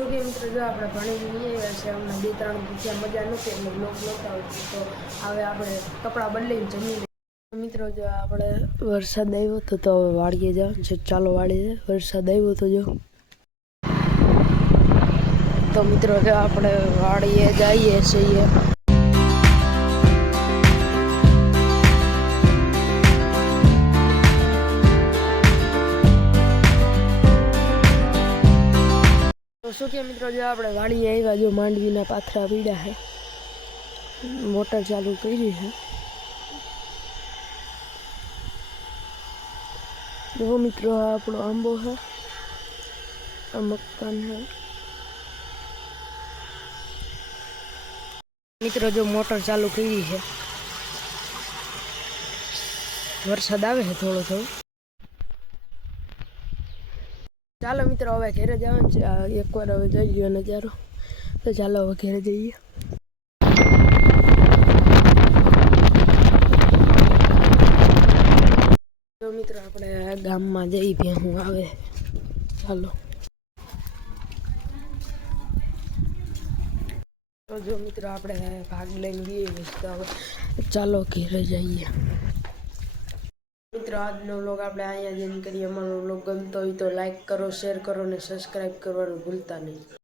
શું કે મિત્રો જો આપણે ભણીને નહીં આવ્યા છે અમને 2-3 દિવસથી મજા નથી એટલે બ્લોગ નહોતા આવતી તો હવે આપણે કપડાં બદલીને જમી લઈએ મિત્રો જો આપણે વરસાદ આવ્યો તો હવે વાડીએ જાવ છે ચાલો વાડીએ વરસાદ આવ્યો તો જો તો મિત્રો જો આપણે વાડીએ જઈએ છીએ શું કે મિત્રો જો આપણે વાડીએ આવ્યા જો માંડવીના પાથરા પીડા છે મોટર ચાલુ કરી છે જો મિત્રો આ આપણો આંબો છે આ મકાન છે મિત્રો જો મોટર ચાલુ કરી છે વરસાદ આવે છે થોડો થોડો ચાલો મિત્રો હવે ઘરે જવાનું છે એકવાર હવે જોઈ લ્યો નજારો તો ચાલો હવે ઘરે જઈએ તો મિત્રો આપણે ગામમાં જઈ ભેહું આવે ચાલો તો જો મિત્રો આપણે ભાગ લઈને ગઈએ તો હવે ચાલો ઘરે જઈએ મિત્રો આજનો વ્લોગ આપણે અહીંયા જઈને કરીએ અમારો વ્લોગ ગમતો હોય તો લાઈક કરો શેર કરો અને સબસ્ક્રાઈબ કરવાનું ભૂલતા નહીં